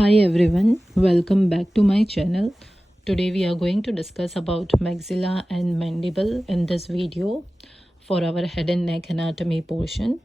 Hi everyone, welcome back to my channel. Today we are going to discuss about maxilla and mandible in this video for our head and neck anatomy portion.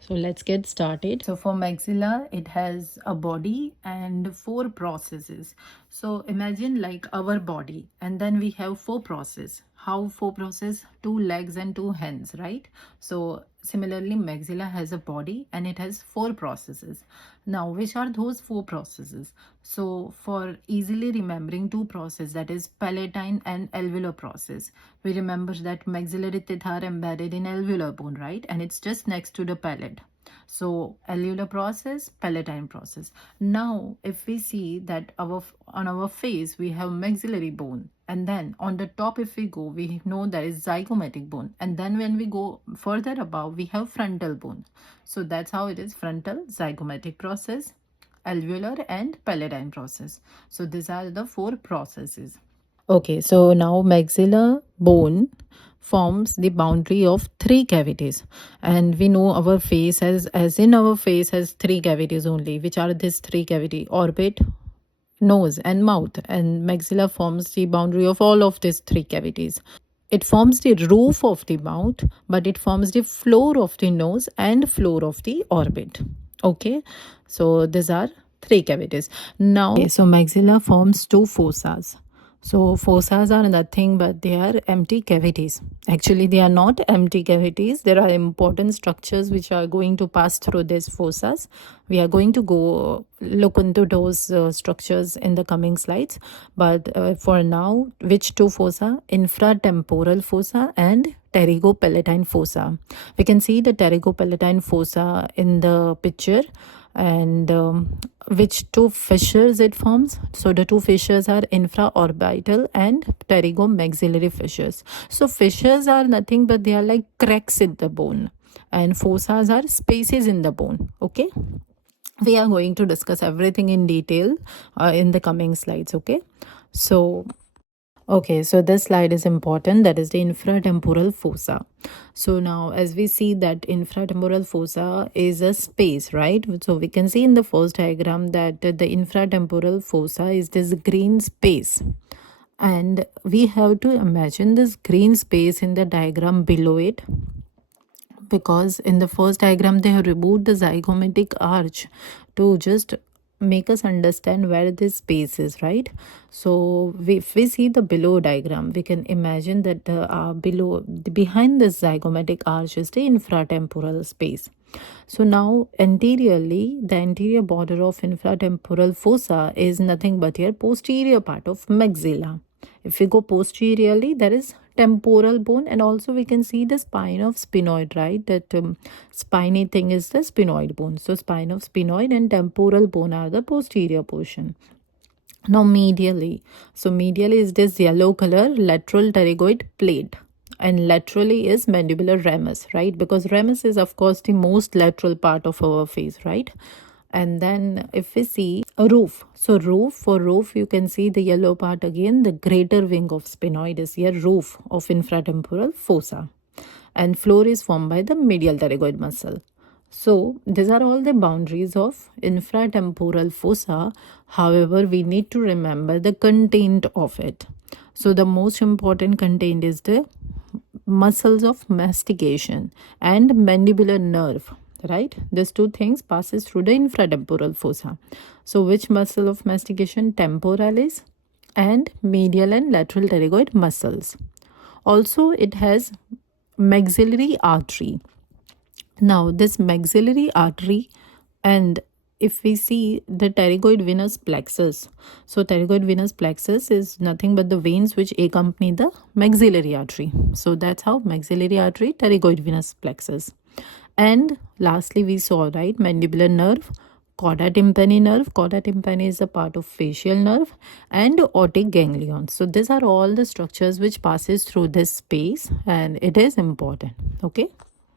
So let's get started. So for maxilla, it has a body and four processes. So imagine like our body, and then we have four processes. How four processes? Two legs and two hands, right? So similarly, maxilla has a body and it has four processes. Now, which are those four processes? So for easily remembering two processes, that is palatine and alveolar process, we remember that maxillary teeth are embedded in alveolar bone, right? And it's just next to the palate. So alveolar process, palatine process. Now if we see that on our face we have maxillary bone, and then on the top if we go, we know there is zygomatic bone, and then when we go further above we have frontal bone. So that's how it is: frontal, zygomatic process, alveolar and palatine process. So these are the four processes. Okay, so now maxilla bone forms the boundary of three cavities, and we know our face as in our face has three cavities only. Which are these three cavity? Orbit, nose and mouth, and maxilla forms the boundary of all of these three cavities. It forms the roof of the mouth, but it forms the floor of the nose and floor of the orbit. Okay, so these are three cavities. Now, okay, so maxilla forms two fossas. So fossas are nothing but they are empty cavities. Actually, they are not empty cavities. There are important structures which are going to pass through these fossas. We are going to go look into those structures in the coming slides. But for now, which two fossa? Infratemporal fossa and pterygopalatine fossa. We can see the pterygopalatine fossa in the picture. And which two fissures it forms? So the two fissures are infraorbital and pterygomaxillary fissures. So fissures are nothing but they are like cracks in the bone, and fossas are spaces in the bone. Okay, we are going to discuss everything in detail in the coming slides. Okay, so this slide is important. That is the infratemporal fossa. So now as we see that infratemporal fossa is a space, right? So we can see in the first diagram that the infratemporal fossa is this green space. And we have to imagine this green space in the diagram below it, because in the first diagram they have removed the zygomatic arch to just make us understand where this space is, right? So if we see the below diagram, we can imagine that behind this zygomatic arch is the infratemporal space. So now anteriorly, the anterior border of infratemporal fossa is nothing but your posterior part of maxilla. If we go posteriorly, there is temporal bone, and also we can see the spine of sphenoid, right? That spiny thing is the sphenoid bone. So spine of sphenoid and temporal bone are the posterior portion. Now medially, so medially is this yellow color lateral pterygoid plate, and laterally is mandibular ramus, right? Because ramus is of course the most lateral part of our face, right? And then if we see a roof, so for roof you can see the yellow part again. The greater wing of sphenoid is here, roof of infratemporal fossa, and floor is formed by the medial pterygoid muscle. So these are all the boundaries of infratemporal fossa. However, we need to remember the content of it. So the most important content is the muscles of mastication and mandibular nerve, right? These two things passes through the infratemporal fossa. So which muscle of mastication? Temporalis and medial and lateral pterygoid muscles. Also it has maxillary artery. Now this maxillary artery, and if we see the pterygoid venous plexus, so pterygoid venous plexus is nothing but the veins which accompany the maxillary artery. So that's how maxillary artery, pterygoid venous plexus. And lastly we saw, right, mandibular nerve, cauda tympani nerve. Cauda tympani is a part of facial nerve, and otic ganglion. So these are all the structures which passes through this space, and it is important.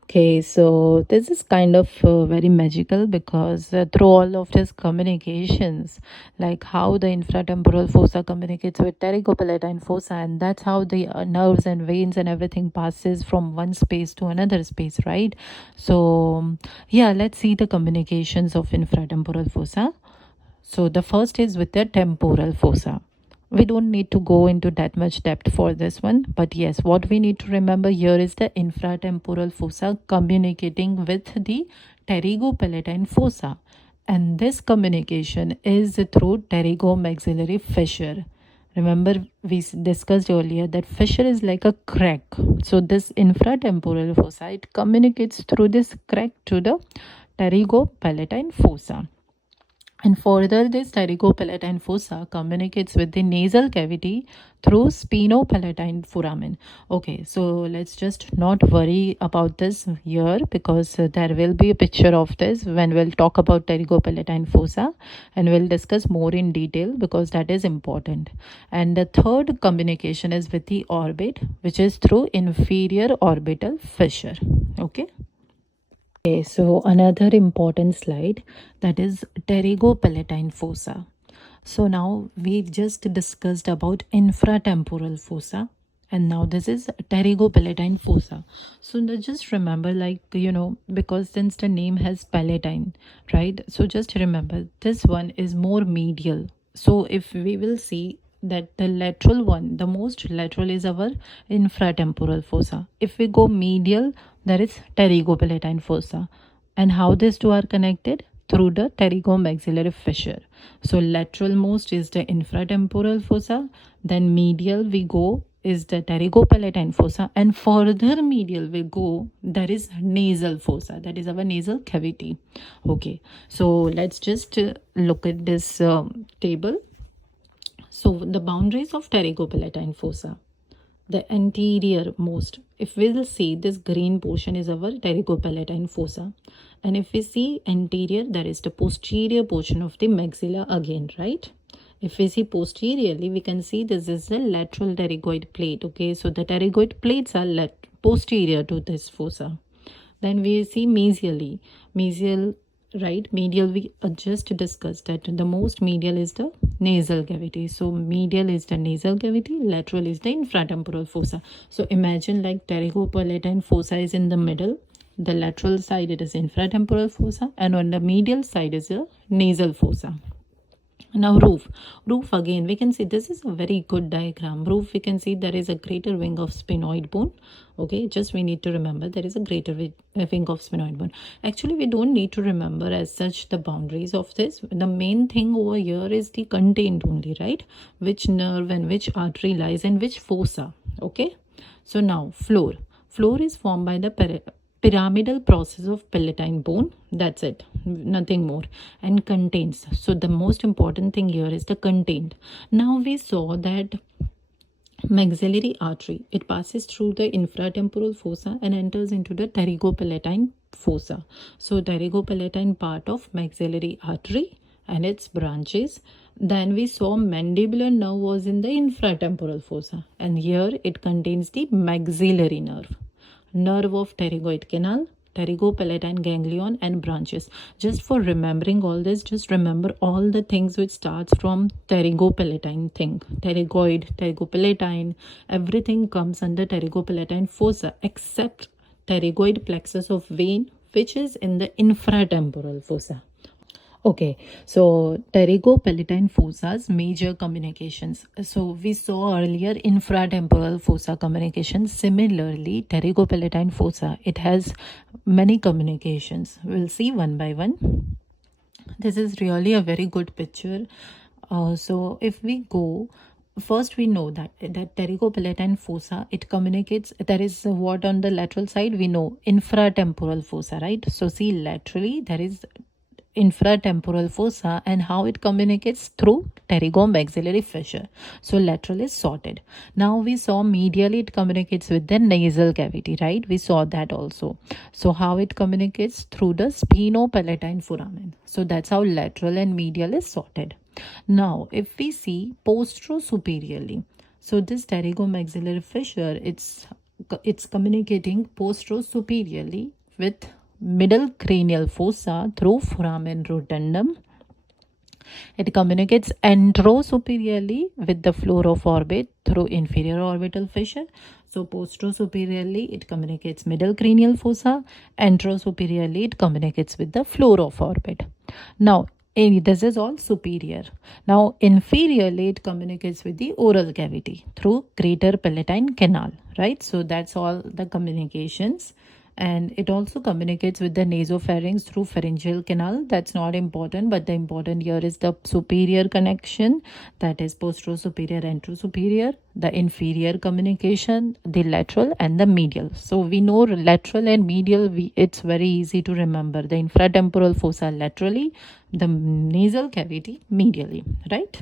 Okay, so this is kind of very magical, because through all of these communications, like how the infratemporal fossa communicates with pterygopalatine fossa, and that's how the nerves and veins and everything passes from one space to another space, right? So yeah, let's see the communications of infratemporal fossa. So the first is with the temporal fossa. We don't need to go into that much depth for this one, but yes, what we need to remember here is the infratemporal fossa communicating with the pterygopalatine fossa, and this communication is through pterygomaxillary fissure. Remember, we discussed earlier that fissure is like a crack. So this infratemporal fossa, it communicates through this crack to the pterygopalatine fossa. And further, this pterygopalatine fossa communicates with the nasal cavity through sphenopalatine foramen. Okay, so let's just not worry about this here, because there will be a picture of this when we'll talk about pterygopalatine fossa, and we'll discuss more in detail because that is important. And the third communication is with the orbit, which is through inferior orbital fissure. Okay. Okay, so another important slide, that is pterygopalatine fossa. So now we've just discussed about infratemporal fossa, and now this is pterygopalatine fossa. So now just remember, like, because since the name has palatine, right? So just remember this one is more medial. So if we will see that the lateral one, the most lateral is our infratemporal fossa. If we go medial, there is pterygopalatine fossa. And how these two are connected? Through the pterygomaxillary fissure. So lateral most is the infratemporal fossa, then medial we go is the pterygopalatine fossa, and further medial we go, there is nasal fossa, that is our nasal cavity. Okay, so let's just look at this table. So the boundaries of pterygopalatine fossa, the anterior most, if we will see, this green portion is our pterygopalatine fossa, and if we see anterior, that is the posterior portion of the maxilla again, right? If we see posteriorly, we can see this is the lateral pterygoid plate. Okay, so the pterygoid plates are posterior to this fossa. Then we see mesially, mesial, right? Medial, we just discussed that the most medial is the nasal cavity. So medial is the nasal cavity, lateral is the infratemporal fossa. So imagine like pterygopalatine fossa is in the middle, the lateral side it is infratemporal fossa, and on the medial side is a nasal fossa. Now roof again, we can see this is a very good diagram. Roof, we can see there is a greater wing of sphenoid bone. Okay, just we need to remember there is a greater wing of sphenoid bone. Actually, we don't need to remember as such the boundaries of this. The main thing over here is the content only, right? Which nerve and which artery lies in which fossa. Okay, so now floor is formed by the pyramidal process of palatine bone, that's it, nothing more, and contains. So the most important thing here is the content. Now we saw that maxillary artery, it passes through the infratemporal fossa and enters into the pterygopalatine fossa. So pterygopalatine part of maxillary artery and its branches. Then we saw mandibular nerve was in the infratemporal fossa, and here it contains the maxillary nerve of pterygoid canal, pterygopalatine ganglion, and branches. Just for remembering all this, just remember all the things which starts from pterygopalatine thing. Pterygoid, pterygopalatine, everything comes under pterygopalatine fossa except pterygoid plexus of vein, which is in the infratemporal fossa. Okay, so pterygopalatine fossa's major communications. So we saw earlier infratemporal fossa communication. Similarly, pterygopalatine fossa, it has many communications. We'll see one by one. This is really a very good picture. So if we go, first we know that pterygopalatine fossa, it communicates, there is what on the lateral side, we know infratemporal fossa, right? So see, laterally there is infratemporal fossa, and how it communicates through pterygomaxillary fissure. So lateral is sorted. Now we saw medially it communicates with the nasal cavity, right? We saw that also. So how it communicates? Through the sphenopalatine foramen. So that's how lateral and medial is sorted. Now if we see postero-superiorly, so this pterygomaxillary fissure, it's communicating postero-superiorly with middle cranial fossa through foramen rotundum. It communicates antero-superiorly with the floor of orbit through inferior orbital fissure. So postero-superiorly it communicates middle cranial fossa, antero-superiorly it communicates with the floor of orbit. Now This is all superior. Now, inferiorly, it communicates with the oral cavity through greater palatine canal, right? So that's all the communications. And it also communicates with the nasopharynx through pharyngeal canal. That's not important, but the important here is the superior connection, that is posterior-superior, antero-superior, the inferior communication, the lateral and the medial. So we know lateral and medial, it's very easy to remember. The infratemporal fossa laterally, the nasal cavity medially, right?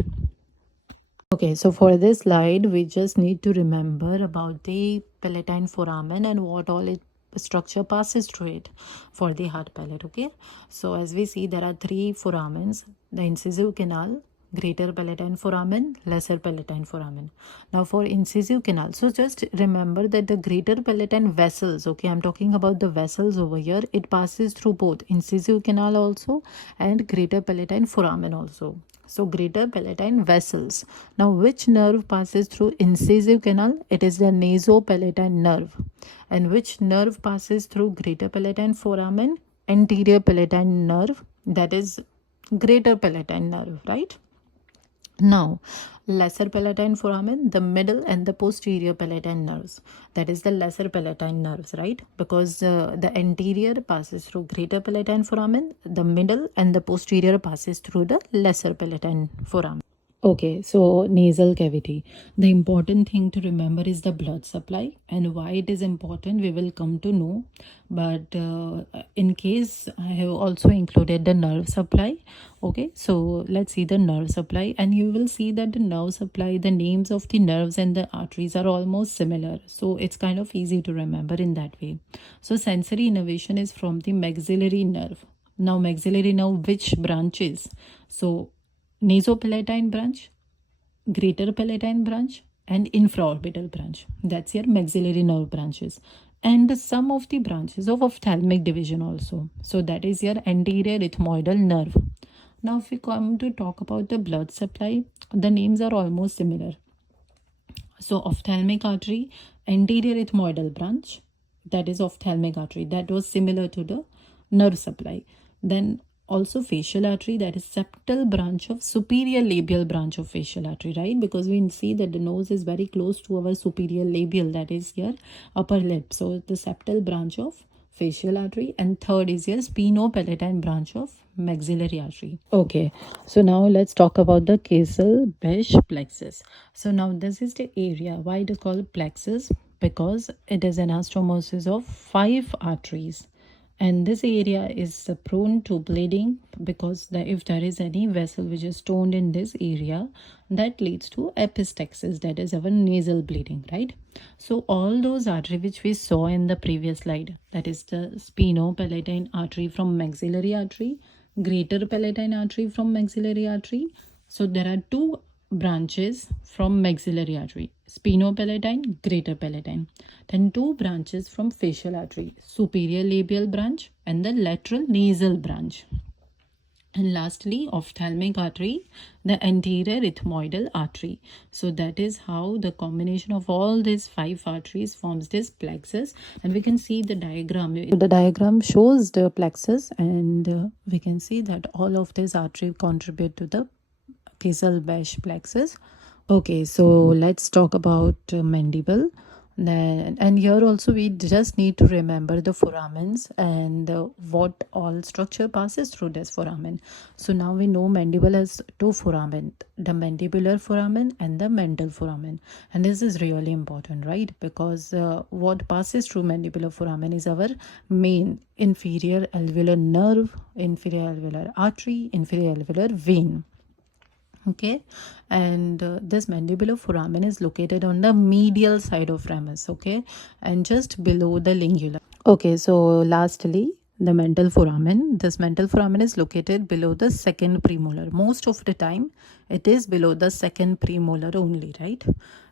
Okay, so for this slide, we just need to remember about the palatine foramen and what all it structure passes through it for the hard palate. Okay, so as we see, there are three foramens: the incisive canal, greater palatine foramen, lesser palatine foramen. Now for incisive canal, so just remember that the greater palatine vessels, okay, I'm talking about the vessels over here, it passes through both incisive canal also and greater palatine foramen also. So greater palatine vessels. Now which nerve passes through incisive canal? It is the nasopalatine nerve. And which nerve passes through greater palatine foramen? Anterior palatine nerve, that is greater palatine nerve, right? Now, lesser palatine foramen, the middle and the posterior palatine nerves, that is the lesser palatine nerves, right? Because the anterior passes through greater palatine foramen, the middle and the posterior passes through the lesser palatine foramen. Okay, so nasal cavity. The important thing to remember is the blood supply, and why it is important we will come to know. But in case I have also included the nerve supply. Okay, so let's see the nerve supply, and you will see that the nerve supply, the names of the nerves and the arteries are almost similar. So it's kind of easy to remember in that way. So sensory innervation is from the maxillary nerve. Now maxillary nerve, which branches? So nasopalatine branch, greater palatine branch, and infraorbital branch. That's your maxillary nerve branches. And some of the branches of ophthalmic division also. So that is your anterior ethmoidal nerve. Now if we come to talk about the blood supply, the names are almost similar. So ophthalmic artery, anterior ethmoidal branch, that is ophthalmic artery, that was similar to the nerve supply. Then also facial artery, that is septal branch of superior labial branch of facial artery, right? Because we see that the nose is very close to our superior labial, that is your upper lip. So the septal branch of facial artery, and third is your spinopalatine branch of maxillary artery. Okay, so now let's talk about the casal besh plexus. So now this is the area. Why it is called plexus? Because it is an anastomosis of 5 arteries, and this area is prone to bleeding because if there is any vessel which is stoned in this area, that leads to epistaxis, that is our nasal bleeding, right? So all those arteries which we saw in the previous slide, that is the spinopalatine artery from maxillary artery, greater palatine artery from maxillary artery. So there are two branches from maxillary artery, spinopalatine, greater palatine. Then two branches from facial artery, superior labial branch and the lateral nasal branch. And lastly, ophthalmic artery, the anterior ethmoidal artery. So that is how the combination of all these 5 arteries forms this plexus. And we can see the diagram. The diagram shows the plexus, and we can see that all of these arteries contribute to the casal besh plexus. Okay, so let's talk about mandible. Then, and here also we just need to remember the foramens and what all structure passes through this foramen. So now we know mandible has 2 foramen, the mandibular foramen and the mental foramen. And this is really important, right? Because what passes through mandibular foramen is our main inferior alveolar nerve, inferior alveolar artery, inferior alveolar vein. Okay, and this mandibular foramen is located on the medial side of ramus, okay, and just below the lingula. Okay, so lastly, the mental foramen. This mental foramen is located below the second premolar. Most of the time it is below the second premolar only, right?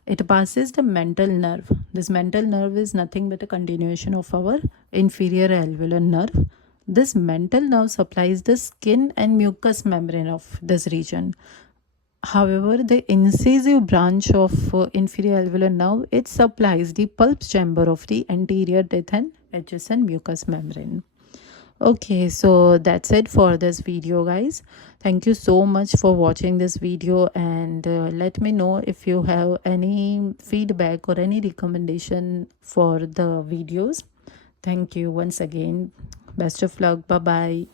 It passes the mental nerve. This mental nerve is nothing but a continuation of our inferior alveolar nerve. This mental nerve supplies the skin and mucous membrane of this region. However, the incisive branch of inferior alveolar nerve, it supplies the pulse chamber of the anterior teeth and adjacent mucous membrane. Okay, so that's it for this video, guys. Thank you so much for watching this video, and let me know if you have any feedback or any recommendation for the videos. Thank you once again. Best of luck. Bye bye.